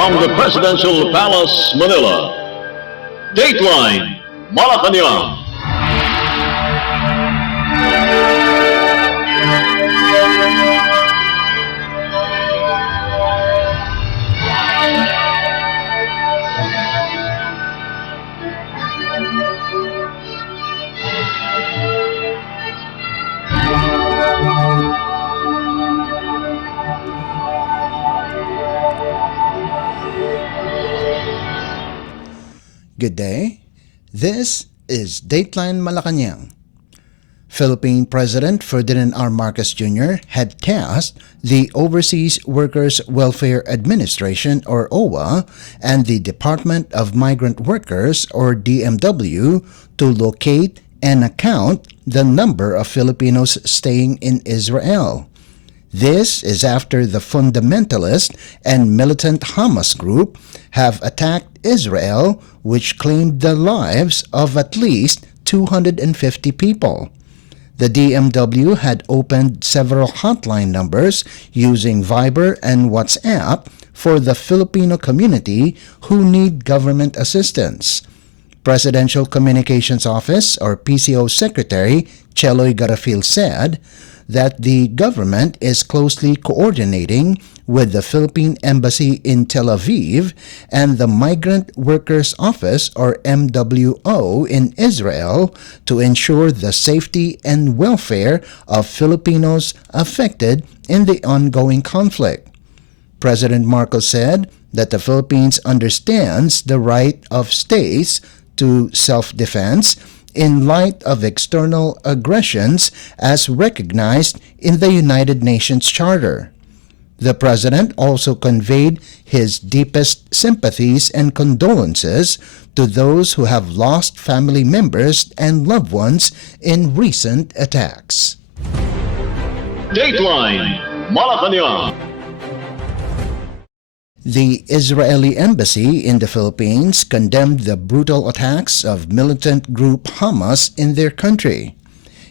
From the Presidential Palace, Manila, Dateline Malacañang. Good day. This is Dateline Malacañang. Philippine President Ferdinand R. Marcos Jr. had tasked the Overseas Workers Welfare Administration, or OWA, and the Department of Migrant Workers, or DMW, to locate and account the number of Filipinos staying in Israel. This is after the fundamentalist and militant Hamas group have attacked Israel, which claimed the lives of at least 250 people. The DMW had opened several hotline numbers using Viber and WhatsApp for the Filipino community who need government assistance. Presidential Communications Office, or PCO Secretary Cheloy Garafil, said that the government is closely coordinating with the Philippine Embassy in Tel Aviv and the Migrant Workers Office, or MWO, in Israel to ensure the safety and welfare of Filipinos affected in the ongoing conflict. President Marcos said that the Philippines understands the right of states to self-defense in light of external aggressions as recognized in the United Nations Charter. The President also conveyed his deepest sympathies and condolences to those who have lost family members and loved ones in recent attacks. Dateline Malacañang. The Israeli embassy in the Philippines condemned the brutal attacks of militant group Hamas in their country.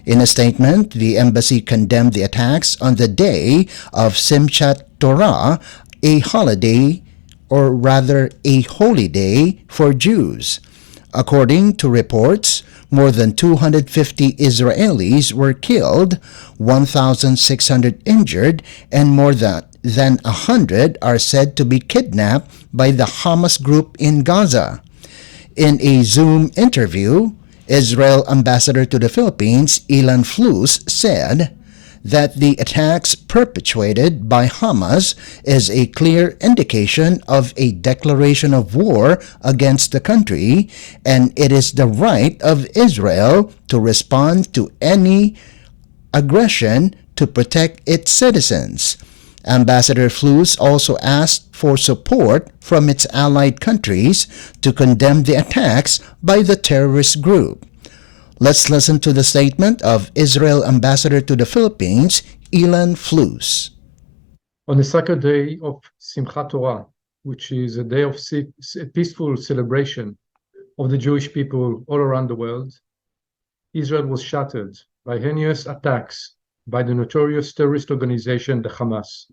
In a statement, the embassy condemned the attacks on the day of Simchat Torah, a holiday, or rather a holy day for Jews. According to reports, more than 250 Israelis were killed, 1,600 injured, and more than 100 are said to be kidnapped by the Hamas group in Gaza. In a Zoom interview, Israel ambassador to the Philippines, Ilan Flus, said that the attacks perpetrated by Hamas is a clear indication of a declaration of war against the country, and it is the right of Israel to respond to any aggression to protect its citizens. Ambassador Flus also asked for support from its allied countries to condemn the attacks by the terrorist group. Let's listen to the statement of Israel Ambassador to the Philippines, Ilan Flus. On the sacred day of Simchat Torah, which is a day of peaceful celebration of the Jewish people all around the world, Israel was shattered by heinous attacks by the notorious terrorist organization, the Hamas.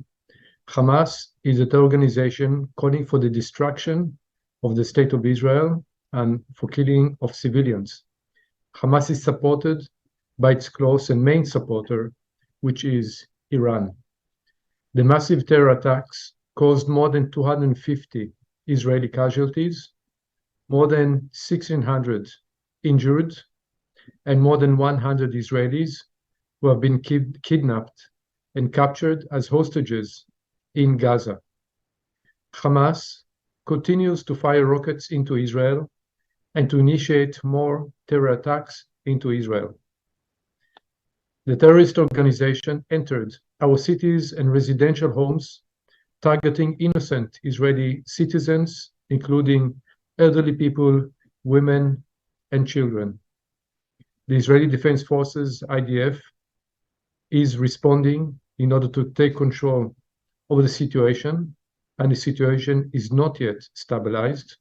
Hamas is a terror organization calling for the destruction of the state of Israel and for killing of civilians. Hamas is supported by its close and main supporter, which is Iran. The massive terror attacks caused more than 250 Israeli casualties, more than 1,600 injured, and more than 100 Israelis who have been kidnapped and captured as hostages in Gaza. Hamas continues to fire rockets into Israel and to initiate more terror attacks into Israel. The terrorist organization entered our cities and residential homes, targeting innocent Israeli citizens, including elderly people, women, and children. The Israeli Defense Forces, IDF, is responding in order to take control over the situation, and the situation is not yet stabilized.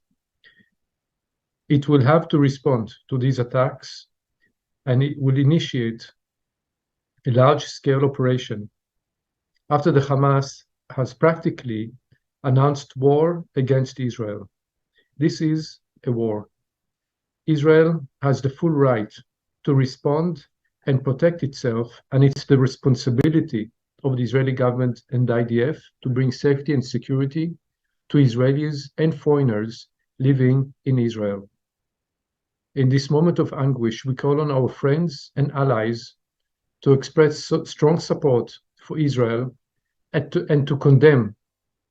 It will have to respond to these attacks, and it will initiate a large-scale operation after the Hamas has practically announced war against Israel. This is a war. Israel has the full right to respond and protect itself, and it's the responsibility of the Israeli government and the IDF to bring safety and security to Israelis and foreigners living in Israel. In this moment of anguish, we call on our friends and allies to express strong support for Israel and to condemn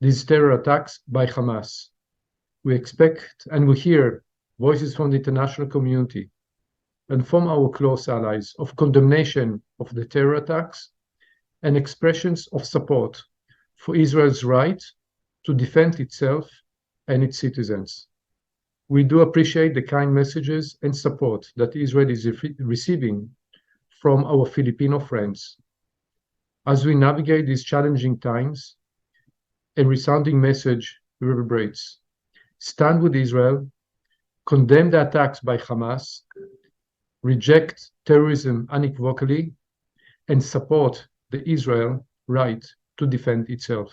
these terror attacks by Hamas. We expect and we hear voices from the international community and from our close allies of condemnation of the terror attacks and expressions of support for Israel's right to defend itself and its citizens. We do appreciate the kind messages and support that Israel is receiving from our Filipino friends. As we navigate these challenging times, a resounding message reverberates. Stand with Israel, condemn the attacks by Hamas, reject terrorism unequivocally, and support the Israel right to defend itself.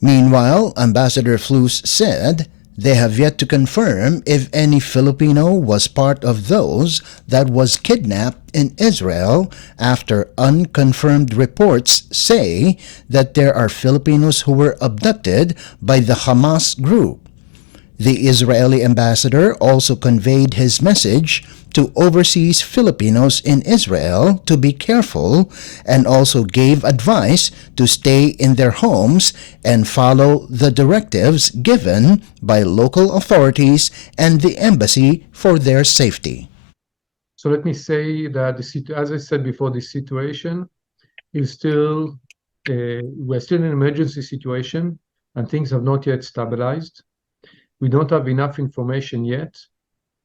Meanwhile, Ambassador Flus said they have yet to confirm if any Filipino was part of those that was kidnapped in Israel after unconfirmed reports say that there are Filipinos who were abducted by the Hamas group. The Israeli ambassador also conveyed his message to overseas Filipinos in Israel to be careful and also gave advice to stay in their homes and follow the directives given by local authorities and the embassy for their safety. So let me say that, as I said before, this situation is still, we're still in an emergency situation and things have not yet stabilized. We don't have enough information yet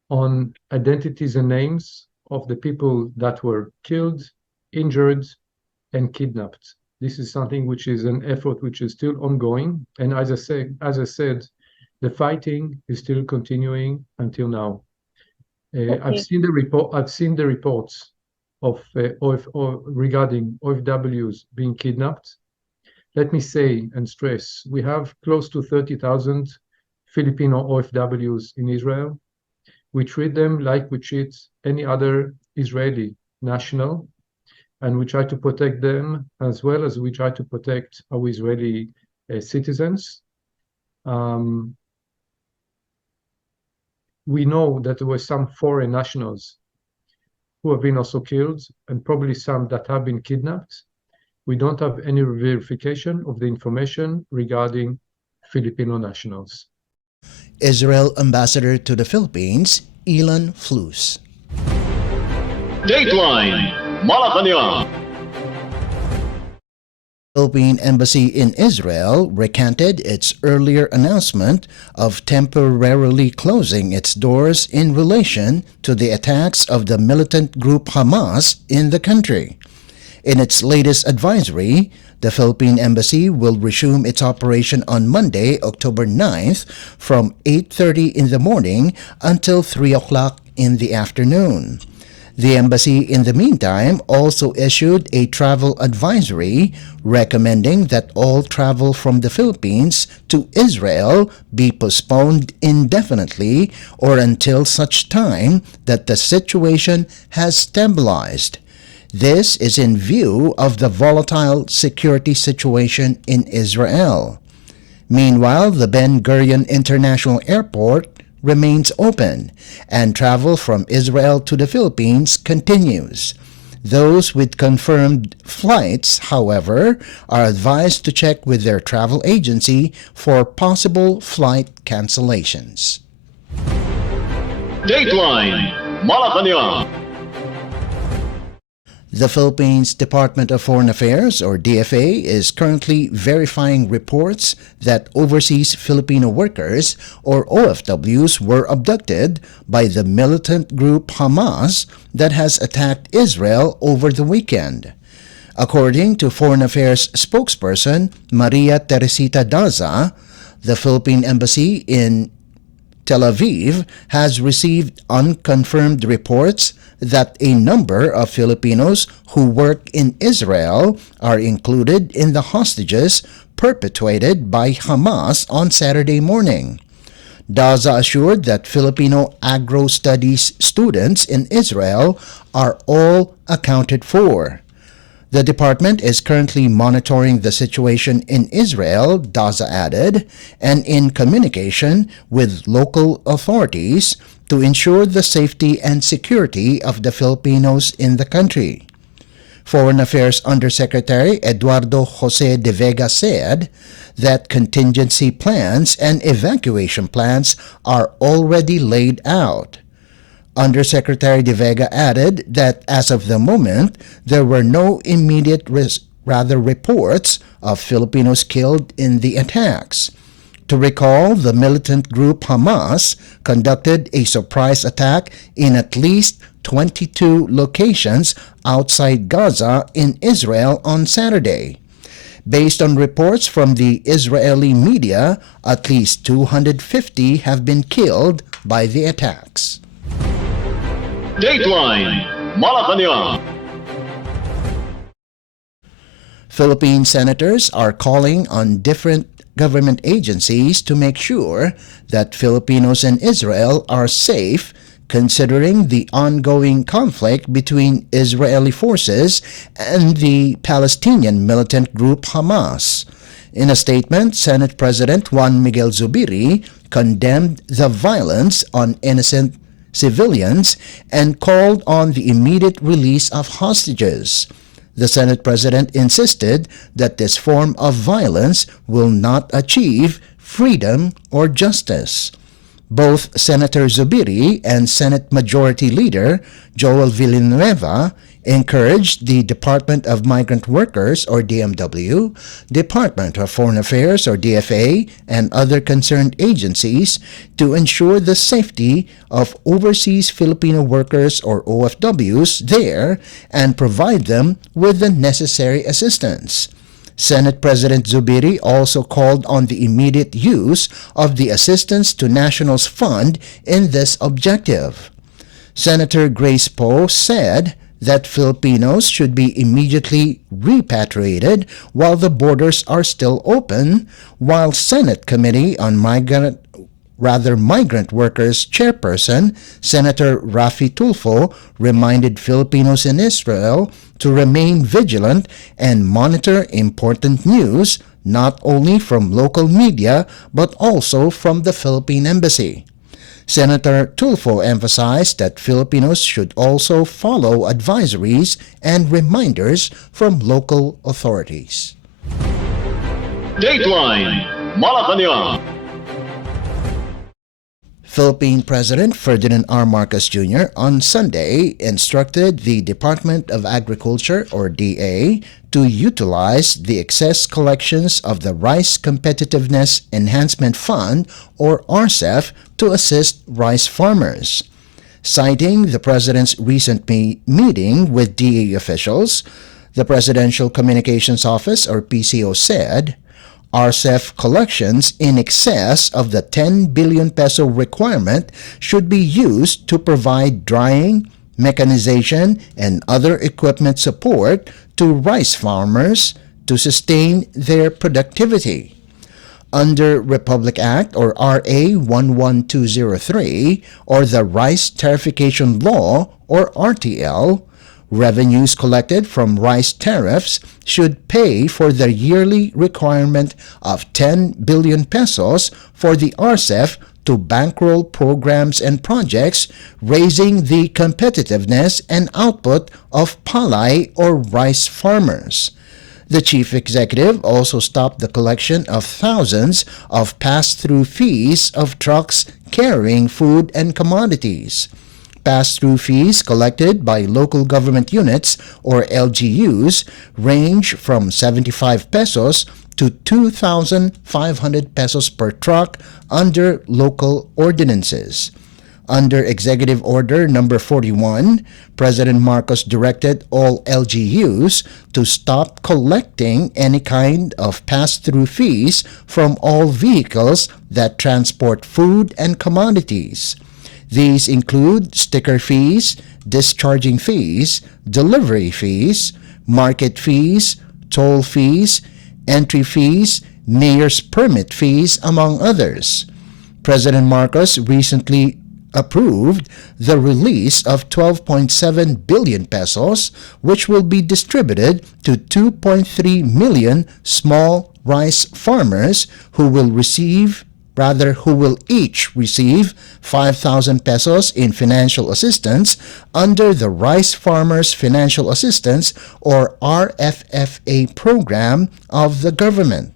on identities and names of the people that were killed, injured, and kidnapped. This is something which is an effort which is still ongoing. And as I said, the fighting is still continuing until now. Okay. I've seen the reports of regarding OFWs being kidnapped. Let me say and stress, we have close to 30,000 Filipino OFWs in Israel. We treat them like we treat any other Israeli national, and we try to protect them as well as we try to protect our Israeli citizens. We know that there were some foreign nationals who have been also killed, and probably some that have been kidnapped. We don't have any verification of the information regarding Filipino nationals. Israel Ambassador to the Philippines, Ilan Flus. Dateline Malacañang. Philippine Embassy in Israel recanted its earlier announcement of temporarily closing its doors in relation to the attacks of the militant group Hamas in the country. In its latest advisory, the Philippine Embassy will resume its operation on Monday, October 9th from 8:30 in the morning until 3 o'clock in the afternoon. The embassy, in the meantime, also issued a travel advisory recommending that all travel from the Philippines to Israel be postponed indefinitely or until such time that the situation has stabilized. This is in view of the volatile security situation in Israel. Meanwhile, the Ben Gurion International Airport remains open, and travel from Israel to the Philippines continues. Those with confirmed flights, however, are advised to check with their travel agency for possible flight cancellations. Dateline Malacañang. The Philippines Department of Foreign Affairs, or DFA, is currently verifying reports that overseas Filipino workers, or OFWs, were abducted by the militant group Hamas that has attacked Israel over the weekend. According to Foreign Affairs spokesperson Maria Teresita Daza, the Philippine Embassy in Tel Aviv has received unconfirmed reports that a number of Filipinos who work in Israel are included in the hostages perpetrated by Hamas on Saturday morning. Daza assured that Filipino agro-studies students in Israel are all accounted for. The department is currently monitoring the situation in Israel, Daza added, and in communication with local authorities to ensure the safety and security of the Filipinos in the country. Foreign Affairs Undersecretary Eduardo Jose de Vega said that contingency plans and evacuation plans are already laid out. Undersecretary de Vega added that as of the moment, there were no immediate reports of Filipinos killed in the attacks. To recall, the militant group Hamas conducted a surprise attack in at least 22 locations outside Gaza in Israel on Saturday. Based on reports from the Israeli media, at least 250 have been killed by the attacks. Dateline Malacañang. Philippine senators are calling on different government agencies to make sure that Filipinos in Israel are safe, considering the ongoing conflict between Israeli forces and the Palestinian militant group Hamas. In a statement, Senate President Juan Miguel Zubiri condemned the violence on innocent civilians and called on the immediate release of hostages. The Senate President insisted that this form of violence will not achieve freedom or justice. Both Senator Zubiri and Senate Majority Leader Joel Villanueva encouraged the Department of Migrant Workers, or DMW, Department of Foreign Affairs, or DFA, and other concerned agencies to ensure the safety of overseas Filipino workers, or OFWs, there and provide them with the necessary assistance. Senate President Zubiri also called on the immediate use of the Assistance to Nationals Fund in this objective. Senator Grace Poe said that Filipinos should be immediately repatriated while the borders are still open, while Senate Committee on Migrant Workers Chairperson Senator Raffy Tulfo reminded Filipinos in Israel to remain vigilant and monitor important news not only from local media but also from the Philippine Embassy. Senator Tulfo emphasized that Filipinos should also follow advisories and reminders from local authorities. Dateline Malacañang. Philippine President Ferdinand R. Marcos Jr. on Sunday instructed the Department of Agriculture, or DA, to utilize the excess collections of the Rice Competitiveness Enhancement Fund, or RCEF, to assist rice farmers. Citing the President's recent meeting with DA officials, the Presidential Communications Office, or PCO, said, RCEF collections in excess of the 10 billion peso requirement should be used to provide drying, mechanization, and other equipment support to rice farmers to sustain their productivity. Under Republic Act, or RA 11203, or the Rice Tarification Law, or RTL, revenues collected from rice tariffs should pay for the yearly requirement of 10 billion pesos for the RCEF to bankroll programs and projects raising the competitiveness and output of palay or rice farmers. The chief executive also stopped the collection of thousands of pass-through fees of trucks carrying food and commodities. Pass-through fees collected by local government units, or LGUs, range from 75 pesos to 2,500 pesos per truck under local ordinances. Under Executive Order Number 41, President Marcos directed all LGUs to stop collecting any kind of pass-through fees from all vehicles that transport food and commodities. These include sticker fees, discharging fees, delivery fees, market fees, toll fees, entry fees, mayor's permit fees, among others. President Marcos recently approved the release of 12.7 billion pesos, which will be distributed to 2.3 million small rice farmers who will each receive 5,000 pesos in financial assistance under the Rice Farmers Financial Assistance or RFFA program of the government.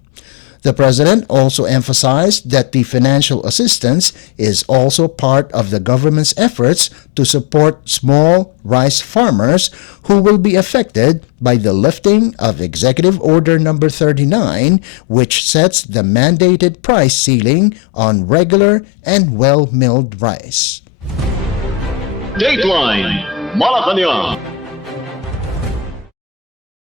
The president also emphasized that the financial assistance is also part of the government's efforts to support small rice farmers who will be affected by the lifting of Executive Order No. 39, which sets the mandated price ceiling on regular and well-milled rice. Dateline Malacañang.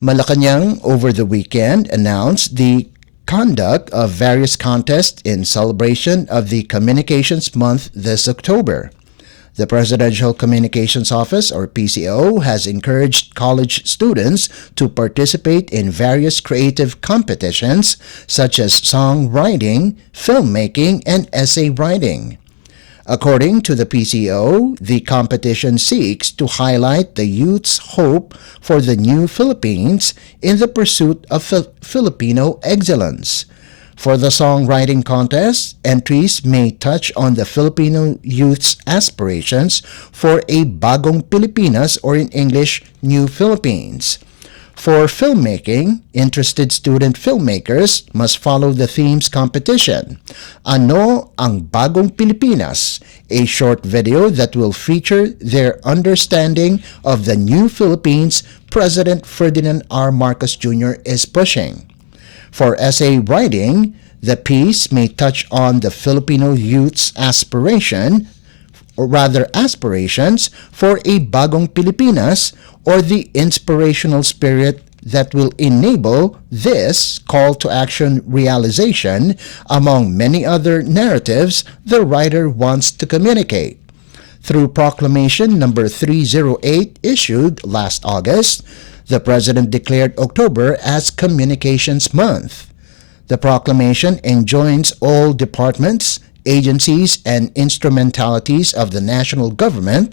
Malacañang over the weekend announced the conduct of various contests in celebration of the Communications Month this October. The Presidential Communications Office, or PCO, has encouraged college students to participate in various creative competitions such as songwriting, filmmaking, and essay writing. According to the PCO, the competition seeks to highlight the youth's hope for the new Philippines in the pursuit of Filipino excellence. For the songwriting contest, entries may touch on the Filipino youth's aspirations for a bagong Pilipinas, or in English, New Philippines. For filmmaking, interested student filmmakers must follow the themes competition. Ano ang Bagong Pilipinas? A short video that will feature their understanding of the new Philippines President Ferdinand R. Marcos Jr. is pushing. For essay writing, the piece may touch on the Filipino youth's aspirations for a bagong Pilipinas, or the inspirational spirit that will enable this call to action realization, among many other narratives the writer wants to communicate. Through Proclamation No. 308 issued last August, the President declared October as Communications Month. The proclamation enjoins all departments, agencies, and instrumentalities of the national government,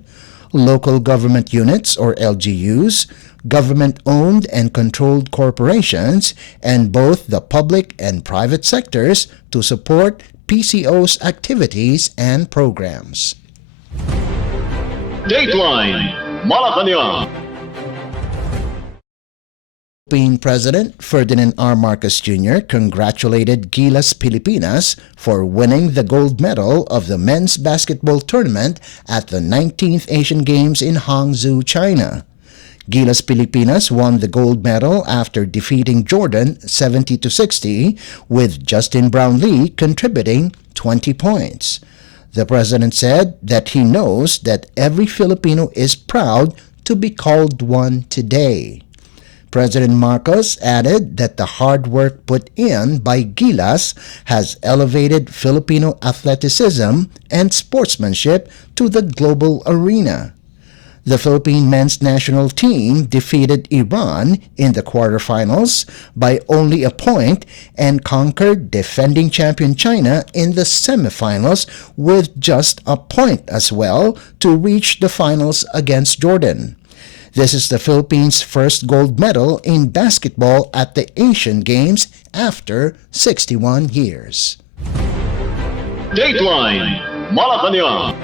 local government units or LGUs, government-owned and controlled corporations, and both the public and private sectors to support PCO's activities and programs. Dateline Malacañang. Philippine President Ferdinand R. Marcos Jr. congratulated Gilas Pilipinas for winning the gold medal of the men's basketball tournament at the 19th Asian Games in Hangzhou, China. Gilas Pilipinas won the gold medal after defeating Jordan 70-60, with Justin Brownlee contributing 20 points. The president said that he knows that every Filipino is proud to be called one today. President Marcos added that the hard work put in by Gilas has elevated Filipino athleticism and sportsmanship to the global arena. The Philippine men's national team defeated Iran in the quarterfinals by only a point and conquered defending champion China in the semifinals with just a point as well to reach the finals against Jordan. This is the Philippines' first gold medal in basketball at the Asian Games after 61 years. Dateline Malacañang.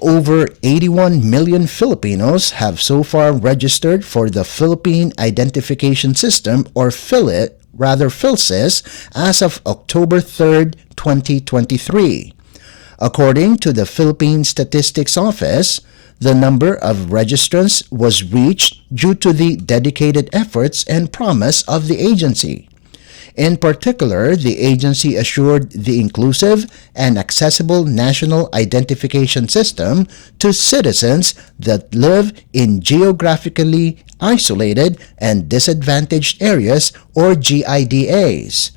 Over 81 million Filipinos have so far registered for the Philippine Identification System, or PhilSys, as of October 3, 2023. According to the Philippine Statistics Office, the number of registrants was reached due to the dedicated efforts and promise of the agency. In particular, the agency assured the inclusive and accessible national identification system to citizens that live in geographically isolated and disadvantaged areas, or GIDAs.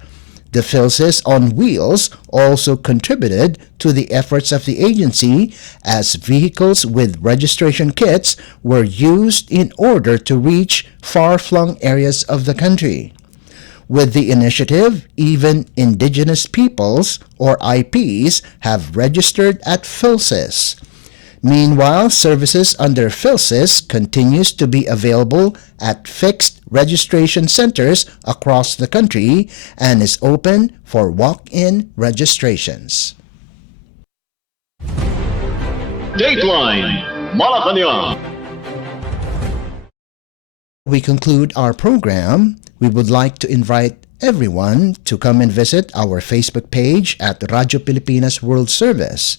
The PhilSys on Wheels also contributed to the efforts of the agency as vehicles with registration kits were used in order to reach far-flung areas of the country. With the initiative, even indigenous peoples, or IPs, have registered at PhilSys. Meanwhile, services under PhilSys continues to be available at fixed registration centers across the country and is open for walk-in registrations. Dateline Malacañang. We conclude our program. We would like to invite everyone to come and visit our Facebook page at Radyo Pilipinas World Service.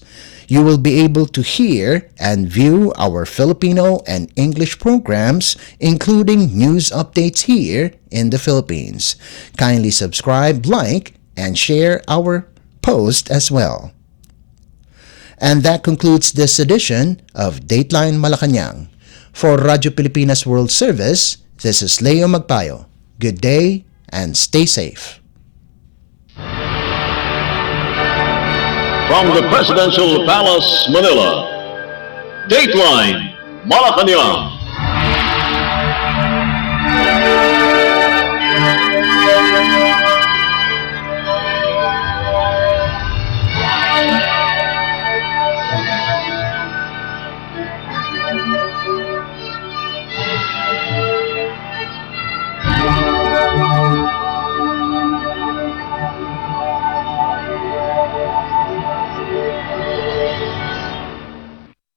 You will be able to hear and view our Filipino and English programs, including news updates here in the Philippines. Kindly subscribe, like, and share our post as well. And that concludes this edition of Dateline Malacañang. For Radyo Pilipinas World Service, this is Leo Magpayo. Good day and stay safe. From the Presidential Palace, Manila, Dateline Malacañang.